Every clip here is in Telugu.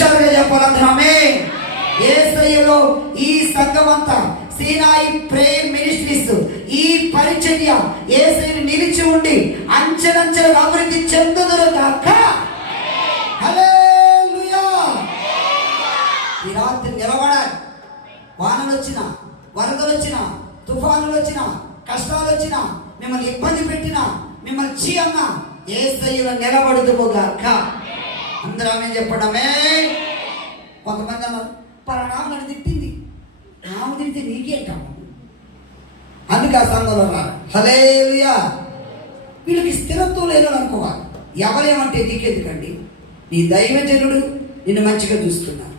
హుషారుగా చెప్పాలంటున్నామే ఏసయ్యలో ఈ సంఘమంతా సీనాయి ప్రేమ్ మినిస్ట్రీస్ ఈ పరిచర్య ఏసైని నిలిచి ఉండి అంచెలంచెలుగా అభివృద్ధి చెందుదురు కాక ఈ రాత్రి నిలబడాలి. వానలు వచ్చిన వరదలు వచ్చిన తుఫానులు వచ్చిన కష్టాలు వచ్చినా మిమ్మల్ని ఇబ్బంది పెట్టిన మిమ్మల్ని చీ అన్న ఏ స్థాయిలో నిలబడుదుముగాక. అందరూ ఆమె చెప్పడమే. కొంతమంది అన్నారు పలానా నన్ను తిట్టింది. ఆమె తిడితే నీకేంటాము అందుకే ఆ సంఘంలో రారు వీళ్ళకి స్థిరత్వం లేదని అనుకోవాలి. ఎవరేమంటే నీకెందుకండి? నీ దైవజనుడు నిన్ను మంచిగా చూస్తున్నారు.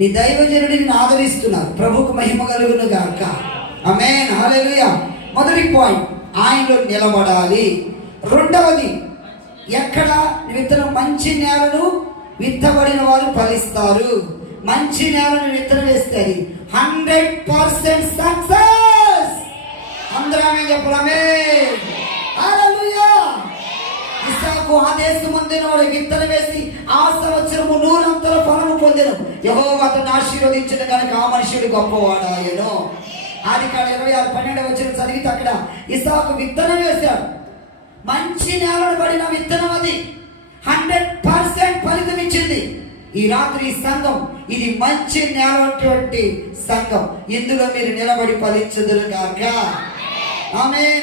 నీ దైవజనుడు నిన్ను ఆదరిస్తున్నారు. ప్రభుకు మహిమ కలుగును గాక. అమే హల్లెలూయా. మొదటి పాయింట్. ఆయనలో నిలబడాలి. రెండవది ఎక్కడ విత్తనం మంచి నేలను విత్తబడిన వారు ఫలిస్తారు. మంచి నేలను విత్తనం వేస్తే హండ్రెడ్ పర్సెంట్ సక్సెస్! అందరమే చెప్పడమే ఇస్సాకు ఆ దేశం వాడు విత్తనం వేసి ఆ సంవత్సరము నూరంతల ఫలము పొందను. యహో అతను ఆశీర్వదించిన కనుక ఆ మనుషుడు గొప్పవాడాయను ఆది కాడ ఇరవై ఆరు పన్నెండు వచ్చిన చదివితే అక్కడ ఇసాకు విత్తనం వేశాడు. పడిన విత్తనం అది. హండ్రెడ్ పర్సెంట్ ఫలితం ఇచ్చింది. ఈ రాత్రి ఈ సంఘం ఇది మంచి నేలటువంటి సంఘం. ఇందులో మీరు నిలబడి ఫలించదురు గాక ఆమె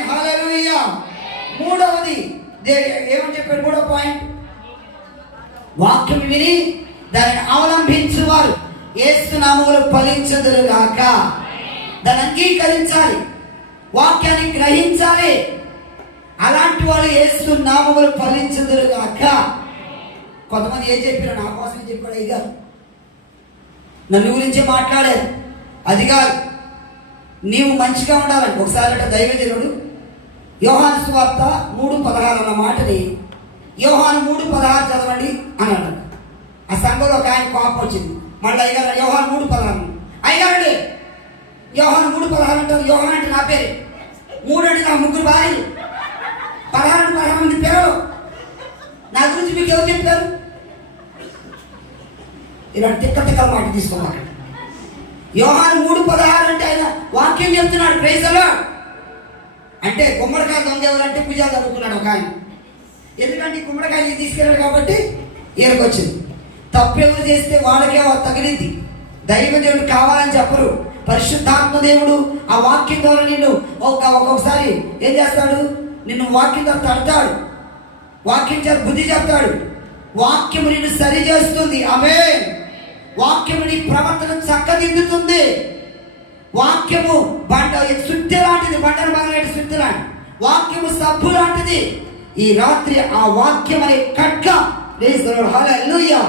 మూడవది దే- ఏమని చెప్పాడు? మూడో పాయింట్. వాక్యం విని దానిని అవలంబించువారు. ఏసునామములు ఫలించదురు గాక దాన్ని అంగీకరించాలి. వాక్యాన్ని గ్రహించాలి. అలాంటి వాళ్ళు ఏసు నామములు ఫలించదురు కాక కొంతమంది ఏం చెప్పారు నా కోసం చెప్పాడు అయ్యా నన్ను గురించి మాట్లాడారు అది కాదు. నీవు మంచిగా ఉండాలని. ఒకసారి అంటే దైవజనుడు యోహాను సువార్త మూడు పదహారు అన్న మాటని యోహాను మూడు పదహారు చదవండి అన్నాడు. ఆ సంఘంలో ఒక ఆయన కోపం వచ్చింది. మళ్ళీ అయ్యారు యోహాను మూడు పదహారు అయ్యారండి యోహాను మూడు పదహారు అంటారు. యోహాన్ అంటే నా పేరు. మూడు అంటే నా ముగ్గురు భార్యలు. పదహారు పదహారు మంది పిల్లలు నా గురించి మీకు ఎవరు చెప్పారు? ఇలాంటి తిక్క తిక్కల మాట తీసుకున్నాడు యోహాను మూడు పదహారు అంటే ఆయన వాక్యం చెప్తున్నాడు ప్రేసలో అంటే గుమ్మడికాయ దొంగ ఎవరంటే పూజ చదువుకున్నాడు ఒక ఆయన. ఎందుకంటే గుమ్మడికాయ తీసుకెళ్ళాడు కాబట్టి ఈయనకొచ్చింది తప్పెవరు చేస్తే వాళ్ళకే తగిలింది. దైవదేవుడు కావాలని చెప్పరు. పరిశుద్ధాత్మ దేవుడు ఆ వాక్యం ద్వారా నిన్ను ఒక ఒక్కొక్కసారి ఏం చేస్తాడు? నిన్ను వాక్యంగా తడతాడు. వాక్యం చేత బుద్ధి చెప్తాడు. వాక్యము నిన్ను సరి చేస్తుంది. అవే వాక్యము నీ ప్రవర్తన చక్కదిద్దుతుంది. వాక్యము బండ శుద్ధి లాంటిది బండను బాగలేని శుద్ధి లాంటి వాక్యము సబ్బు లాంటిది. ఈ రాత్రి ఆ వాక్యం అనే కట్క హల్లెలూయా